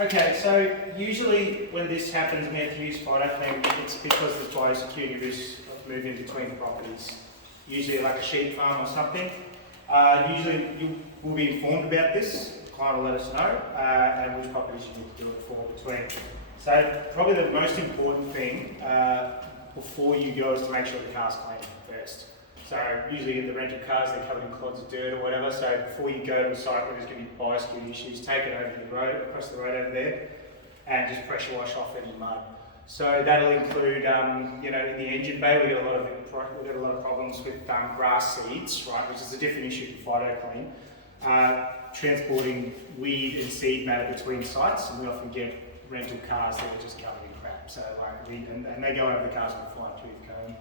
Okay, so usually when this happens and we have to use Phytoclean, it's because there's biosecurity risks of moving between properties, usually like a sheep farm or something. Usually you will be informed about this, the client will let us know, and which properties you need to do it for between. So probably the most important thing before you go is to make sure the car's clean first. So usually in the rental cars, they're covered in clods of dirt or whatever, so before you go to a site where there's going to be biosecurity issues, take it over the road, across the road over there, and just pressure wash off any mud. So that'll include, you know, in the engine bay, we've got a lot of problems with grass seeds, right, which is a different issue for Phytoclean. Transporting weed and seed matter between sites, and we often get rental cars that are just covered in crap. So like weed, and they go over the cars with a fine tooth comb.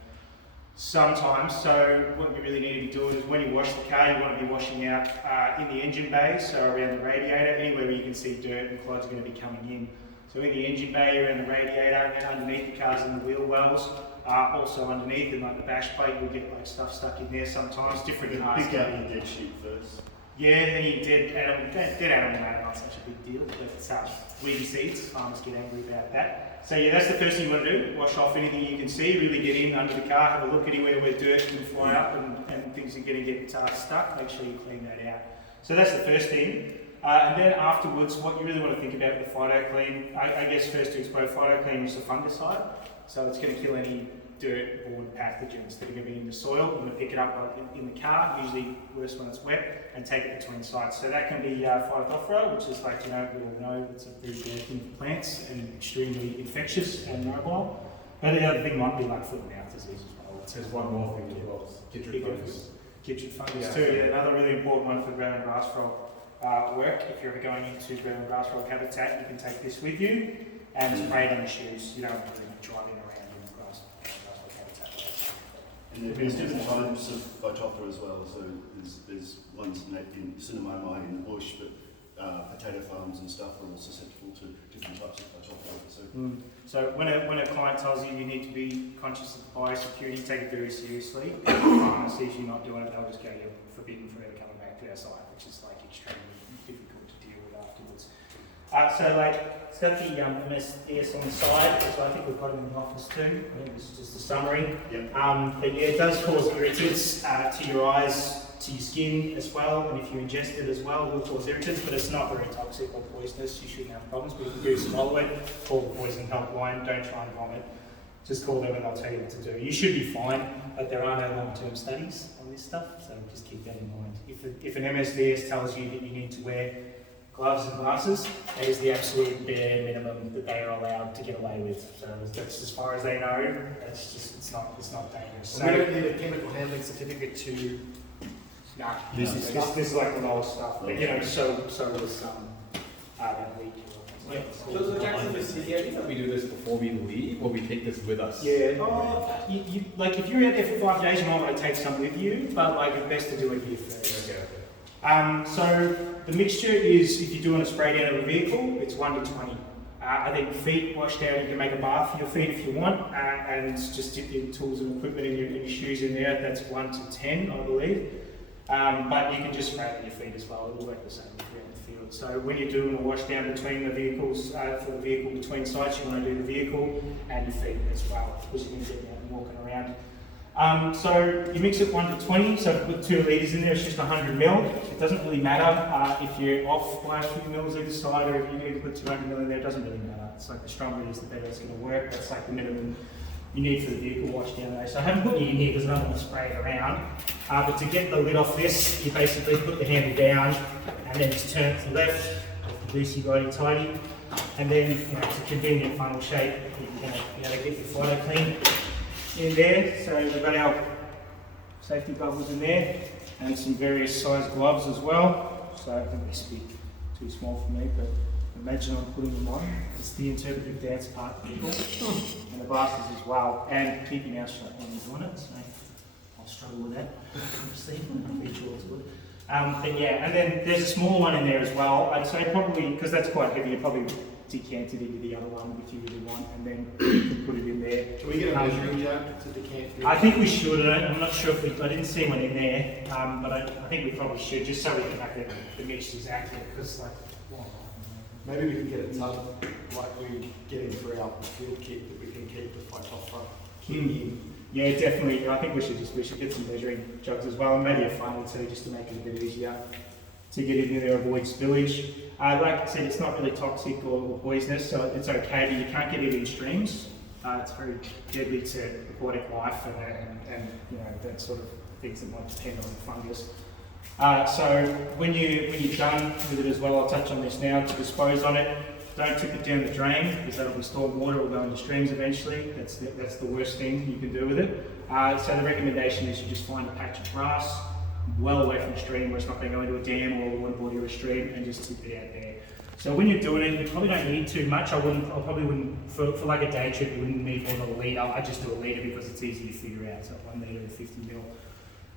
Sometimes, so what you really need to be doing is when you wash the car, you want to be washing out in the engine bay, so around the radiator, anywhere where you can see dirt and clods are going to be coming in. So in the engine bay, around the radiator, and underneath the cars in the wheel wells, also underneath in like the bash plate, you'll get like stuff stuck in there sometimes, different cars. Pick out your dead sheep first. Yeah, then your dead animal matter, not such a big deal, but it's weedy seeds, farmers get angry about that. So yeah, that's the first thing you want to do, wash off anything you can see, really get in under the car, have a look anywhere where dirt can fly up and things are going to get stuck, make sure you clean that out. So that's the first thing. And then afterwards, what you really want to think about with Phytoclean, I guess first to explain, Phytoclean is a fungicide, so it's going to kill any dirt-borne pathogens that are going to be in the soil. You want to pick it up in the car, usually worse when it's wet, and take it between sites. So that can be Phytophthora, which is like, you know, we all know it's a very bad thing for plants and extremely infectious and mobile. But the other thing might be like foot and mouth disease as well. There's one more thing as well, chytrid fungus. Chytrid fungus too, yeah, another really important one for ground and grass frog work. If you're ever going into ground and grass frog habitat, you can take this with you and spray it on your shoes. You don't want to be driving around in grass frog habitat. And there's different types of Phytophthora as well. So there's ones in cinnamomai in the bush, but potato farms and stuff are all susceptible to different types of Phytophthora. So when a client tells you you need to be conscious of biosecurity, take it very seriously. If you're not doing it, they'll just go, you're forbidden from ever coming back to our site, which is like extremely difficult to deal with afterwards. So like, it's got the MSDS on the side, so I think we've got them in the office too. I think this is just a summary. Yep. But yeah, it does cause irritants to your eyes, to your skin as well, and if you ingest it as well, it will cause irritants, but it's not very toxic or poisonous. You shouldn't have problems, but if you do swallow it, call the poison helpline, don't try and vomit. Just call them and they'll tell you what to do. You should be fine, but there are no long-term studies on this stuff, so just keep that in mind. If an MSDS tells you that you need to wear gloves and glasses, that is the absolute bare minimum that they are allowed to get away with. So that's as far as they know. That's just it's not dangerous. So we don't need a chemical handling certificate to. No, this is like the lowest stuff. But you know, so was that week. Yeah. So Jackson, the idea that we do this before we leave, or we take this with us? Yeah. You like if you're out there for 5 days, you might want to take some with you, but like it's best to do it here first. Okay. So the mixture is, if you're doing a spray down of a vehicle, it's 1 to 20. I think feet washed down, you can make a bath for your feet if you want, and just dip your tools and equipment and your shoes in there. That's 1 to 10, I believe. But you can just spray it on your feet as well. It'll work the same if you're in the field. So when you're doing a wash down between the vehicles, for the vehicle between sites, you want to do the vehicle and your feet as well, because you can get out and walking around. So you mix it 1 to 20, so put 2 litres in there, it's just 100 ml. It doesn't really matter if you're off by a few mils either side, or if you need to put 200 ml in there, it doesn't really matter. It's like the stronger it is, the better it's going to work. That's like the minimum you need for the vehicle wash down there. So I haven't put any in here because I don't want to spray it around. But to get the lid off this, you basically put the handle down and then just turn it to the left, loosey goity tidy, and then it's a convenient funnel shape. You're going to get your Phytoclean in there. So we've got our safety bubbles in there and some various size gloves as well. So I think this would be too small for me, but imagine I'm putting them on. It's the interpretive dance part of people. And the glasses as well. And keep your mouth shut when you're doing it. So I'll struggle with that. See, I'm pretty sure it's good. But yeah, and then there's a small one in there as well. I'd say probably, because that's quite heavy, you're probably decant it into the other one if you really want, and then you can put it in there. Can we get a measuring jug to decant through? I think we should. I'm not sure if I didn't see one in there, but I think we probably should, just so we can make the mixtures accurate. Because Maybe we can get a tub like we're getting for our field kit that we can keep the phytophthora in. Yeah, definitely. I think we should get some measuring jugs as well, and maybe a funnel too, just to make it a bit easier to get it in there, avoid spillage. Like I said, it's not really toxic or poisonous, so it's okay, but you can't get it in streams. It's very deadly to aquatic life and you know, that sort of things that might depend on the fungus. So when you're done with it as well, I'll touch on this now, to dispose on it. Don't tip it down the drain, because that'll be stored water, will go into streams eventually. That's the worst thing you can do with it. So the recommendation is you just find a patch of grass, well away from the stream, where it's not going to go into a dam or a water body or a stream, and just tip it out there. So when you're doing it, you probably don't need too much. I probably wouldn't, for like a day trip, you wouldn't need more than a litre. I just do a litre because it's easy to figure out, so 1 litre to 50 mil.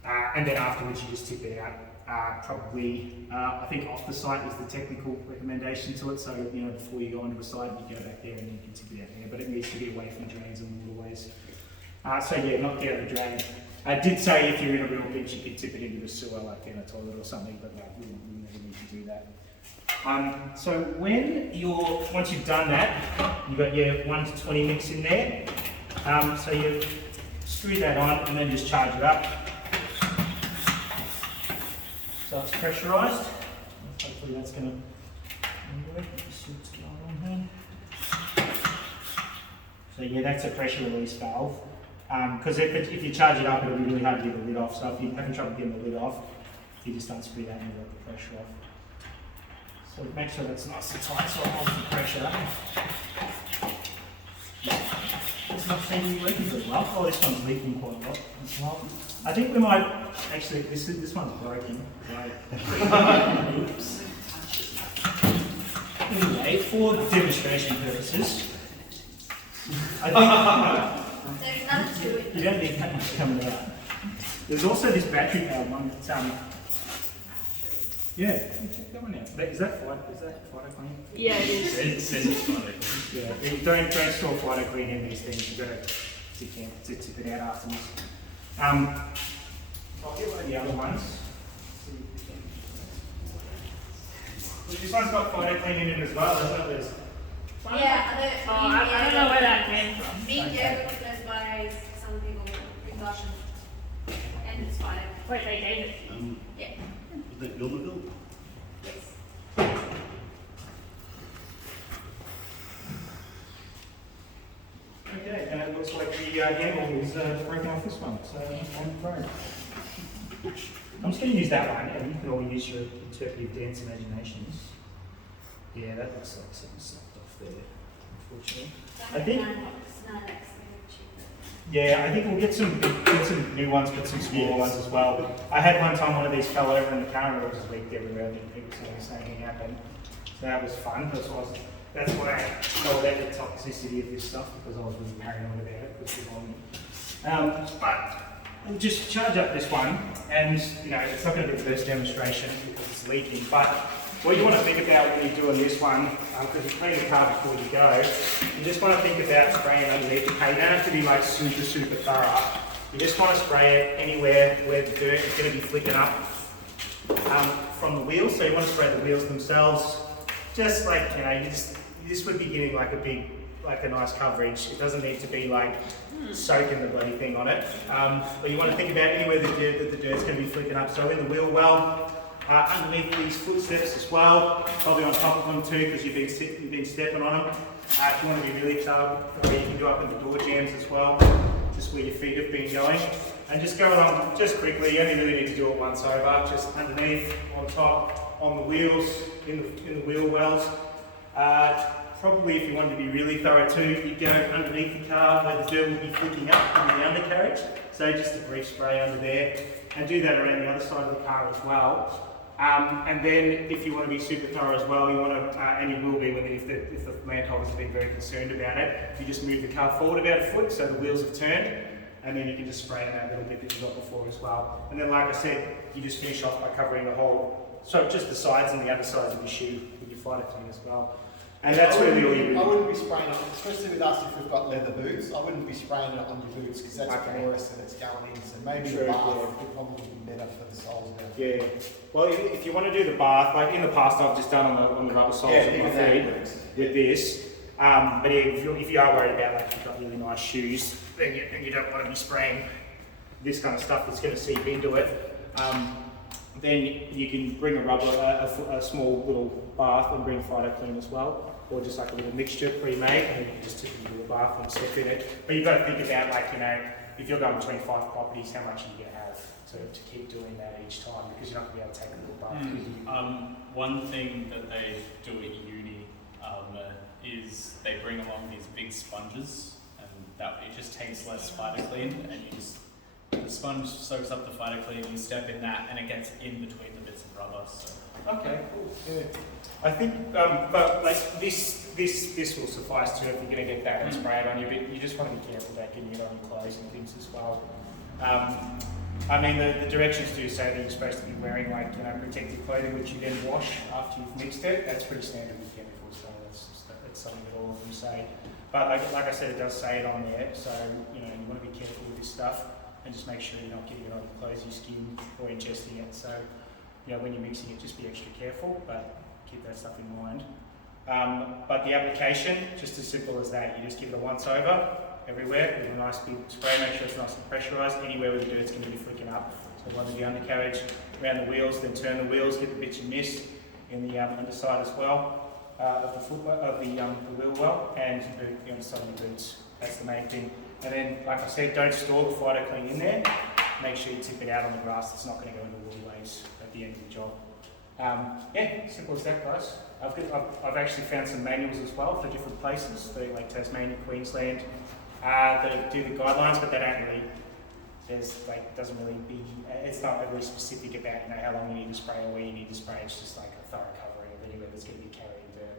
And then afterwards you just tip it out. I think off the site is the technical recommendation to it, so you know, before you go onto a site, you go back there and you can tip it out there, but it needs to be away from drains and waterways. So yeah, not down the drain. I did say if you're in a real pinch, you could tip it into the sewer, like in a toilet or something, but you never need to do that. So once you've done that, you've got your 1 to 20 mix in there. So you screw that on and then just charge it up. So it's pressurised. Hopefully that's going to work. See what's going on here. So yeah, that's a pressure release valve. Because if you charge it up, it'll be really hard to get the lid off. So if you're having trouble getting the lid off, you just unscrew that and you let the pressure off. So make sure that's nice and tight so it holds the pressure. It's not seeming to be working very well. Oh, this one's leaking quite a lot as well. I think we might actually. This one's broken. Right. Oops. Anyway, for demonstration purposes, I think. There's nothing to it. You don't need that much coming out. There's also this battery powered one that's yeah, check that one out. Is that Phytoclean? Yeah, it is. It's funny. Yeah, you don't store Phytoclean in these things. You've got to tip it out afterwards. I'll get one of the other ones. This one's got Phytoclean in it as well, doesn't it, Liz? Yeah, I don't know where that came from. being there replaced by some people with Russian. And it's fine. Wait, they gave it. Yeah. Is that build a bill? Yes. Okay, and it looks like the handle is broken off this one, so I'm thrown. I'm just going to use that one, and you can all use your interpretive dance imaginations. Yeah, that looks like something sucked off there, unfortunately. I think. Yeah, I think we'll get some new ones, but some smaller ones as well. I had one time one of these fell over in the car and it just leaked everywhere. I didn't think it was the same thing happened. So that was fun. That's why I know about the toxicity of this stuff, because I was really paranoid about it. But we'll just charge up this one, and you know, it's not going to be the first demonstration because it's leaking. But what you want to think about when you're doing this one, because you clean the car before you go, you just want to think about spraying underneath the car. You don't have to be like super thorough. You just want to spray it anywhere where the dirt is going to be flicking up from the wheels. So you want to spray the wheels themselves. Just like, you know, this would be getting like a nice coverage. It doesn't need to be like soaking the bloody thing on it. But you want to think about anywhere that the dirt's going to be flicking up. So in the wheel well, underneath these footsteps as well, probably on top of them too, because you've been stepping on them. If you want to be really thorough, you can do up in the door jams as well, just where your feet have been going. And just go along just quickly. You only really need to do it once over, just underneath, on top, on the wheels, in the wheel wells. Probably if you wanted to be really thorough too, you go underneath the car where the dirt will be flicking up in the undercarriage. So just a brief spray under there, and do that around the other side of the car as well. And then if you want to be super thorough as well, you want to, and you will be if the landholders have been very concerned about it, you just move the car forward about a foot so the wheels have turned, and then you can just spray in that little bit that you got before as well. And then like I said, you just finish off by covering the whole, so just the sides and the undersides of your shoe with your Phytoclean as well. And that's really all you I really. wouldn't be spraying it, especially with us if we've got leather boots. I wouldn't be spraying it on your boots because that's Okay. porous and it's going in. So maybe True, a bath yeah. would probably be better for the soles now. Yeah. Well, if you want to do the bath, like in the past, I've just done on the rubber soles of my feet with this. But yeah, if you are worried about like if you've got really nice shoes, then you don't want to be spraying this kind of stuff that's going to seep into it. Then you can bring a small little bath and bring Phytoclean as well, or just like a little mixture pre-made, and you can just tip into a bath and step in it. But you've got to think about like, you know, if you're going between 5 properties, how much are you going to have to keep doing that each time, because you're not going to be able to take a little bath with you. One thing that they do at uni is they bring along these big sponges, and that it just takes less Phytoclean, and you just the sponge soaks up the Phytoclean, you step in that, and it gets in between the bits of rubber. So. Okay, cool. Yeah. I think, but like this will suffice too if you're going to get that and spray it on you. But you just want to be careful about getting it on your clothes and things as well. I mean, the directions do say that you're supposed to be wearing like, you know, protective clothing, which you then wash after you've mixed it. That's pretty standard with chemicals, so that's something that all of them say. But like I said, it does say it on there, so you know you want to be careful with this stuff and just make sure you're not getting it on your clothes, your skin, or ingesting it. So, you know, when you're mixing it, just be extra careful, but keep that stuff in mind. But the application, just as simple as that. You just give it a once over everywhere with a nice big spray. Make sure it's nice and pressurised. Anywhere where you do it's going to be flicking up. So one of the undercarriage, around the wheels, then turn the wheels, get the bits you missed in the underside as well of the wheel well, and the underside of the boots. That's the main thing. And then, like I said, don't store the Phytoclean in there. Make sure you tip it out on the grass. It's not going to go into waterways at the end of the job. Yeah, simple as that, guys. I've actually found some manuals as well for different places, for like Tasmania, Queensland, that do the guidelines, but they don't really. Doesn't really be. It's not really specific about how long you need to spray or where you need to spray. It's just like a thorough covering of anywhere that's going to be carrying dirt.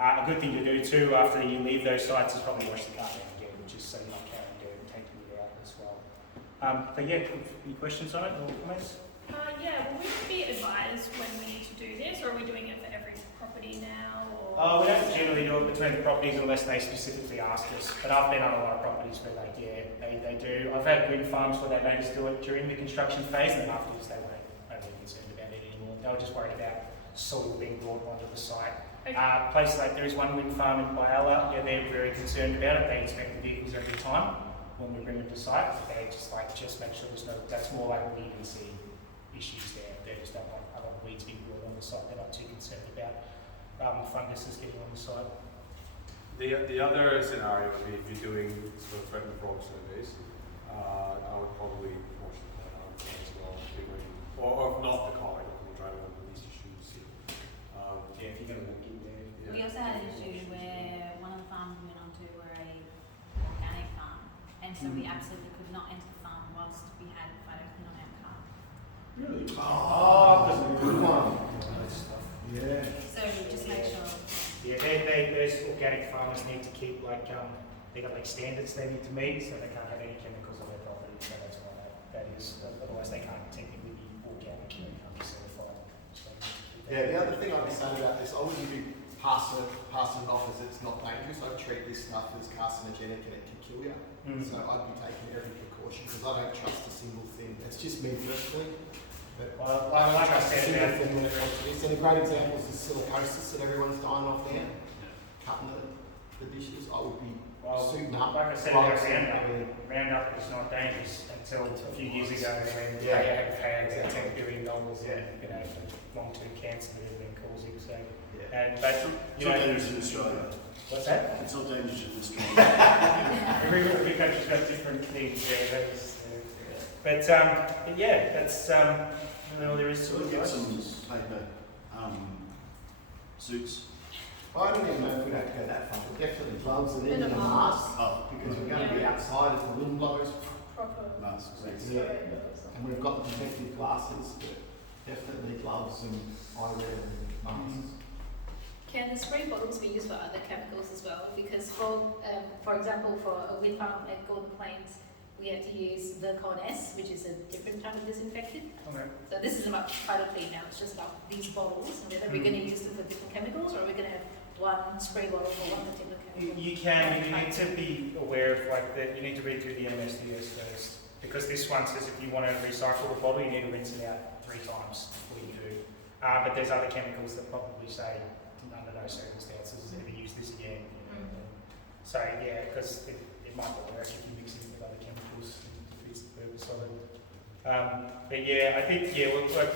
A good thing to do too after you leave those sites is probably wash the carpet again, just so you're not carrying dirt and taking it out as well. But yeah, any questions on it or comments? Yeah, will we be advised when we need to do this, or are we doing it for every property now? We don't generally do it between the properties unless they specifically ask us. But I've been on a lot of properties where they do. I've had wind farms where they made us do it during the construction phase, and then afterwards they weren't overly concerned about it anymore. They were just worried about soil being brought onto the site. Okay. Places like there is one wind farm in Biala, they're very concerned about it. They inspect the vehicles every time when we bring them to site. They just make sure there's no. That's more like weed and seed issues there. They just don't want other weeds being brought on the site. They're not too concerned about funguses getting on the site. The other scenario would be if you're doing sort of threatened frog surveys, I would probably wash that out as well, or if not the car, we'll try to release the shoes. Yeah, if you're going to walk in there. Yeah. We also had an issue where one of the farms we went onto were a organic farm, and so we absolutely could not enter the farm whilst we had Phytoclean on our car. Really? Because of good one. Yeah. So just make sure. Yeah, those organic farmers need to keep they got standards they need to meet, so they can't have any chemicals on their property. So that's why that is. Otherwise, they can't technically be organic. They can't be certified. So Yeah, the other thing I'd be saying about this, I wouldn't be passing it off as it's not dangerous. I'd treat this stuff as carcinogenic and it can kill you. So I'd be taking every precaution because I don't trust a single thing. It's just me personally. But like I said, single thing when it comes to this. And a great example is the silicosis that everyone's dying off now. Cutting the dishes. I would be suiting up. like I said, about Roundup was not dangerous until a few years ago when they had paid $10 billion for long-term cancer that had been causing. So, but It's not dangerous in Australia. what's that? It's not dangerous in Australia. Every country's got different things. But yeah, that's all there is to So we'll it. get guys. some paper suits. I don't even know if we'd have to go that far, but definitely gloves and even And a a mask. Oh, Because we're going to be outside as the wind blows. Proper. masks. Yeah. And we've got the protective glasses, but definitely gloves and eyewear and masks. Can the spray bottles be used for other chemicals as well? Because for example, for a wind farm at Golden Plains, we had to use the Cone S, which is a different type of disinfectant. Okay. So this is about Phytoclean now, it's just about these bottles, and whether we're going to use them for different chemicals or we're going to have one spray bottle for one particular chemical? You can, but you need to be aware of like that. You need to read through the MSDS first, because this one says if you want to recycle the bottle, you need to rinse it out 3 times before you do. But there's other chemicals that probably say under no circumstances ever use this again. So yeah, because it might not work if you mix it with other chemicals. It defeats the purpose of it. But yeah, I think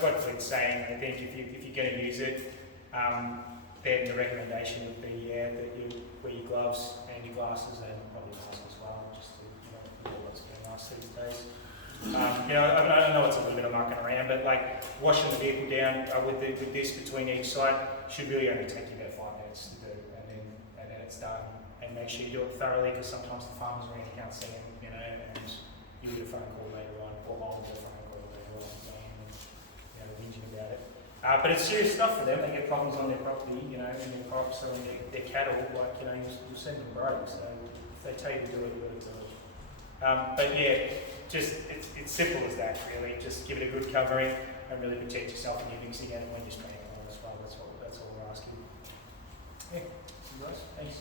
what Clint's saying. I think if you're going to use it, then the recommendation would be that you wear your gloves and your glasses and probably mask as well, just to know what's going on these days. I know it's a little bit of mucking around, but like washing the vehicle down with this between each side should really only take you about 5 minutes to do, and then it's done. And make sure you do it thoroughly, because sometimes the farmers around you can't see them, and you get a phone call later on, or I'll get a phone call later on, and whinging about it. But it's serious stuff for them. They get problems on their property, in their crops or in their cattle. Like, you'll send them broke. So if they tell you to do it, you've got to do it. But yeah, just it's simple as that, really. Just give it a good covering and really protect yourself and your mixing and when you're spraying it on as well. That's all we're asking. Yeah, guys, thanks.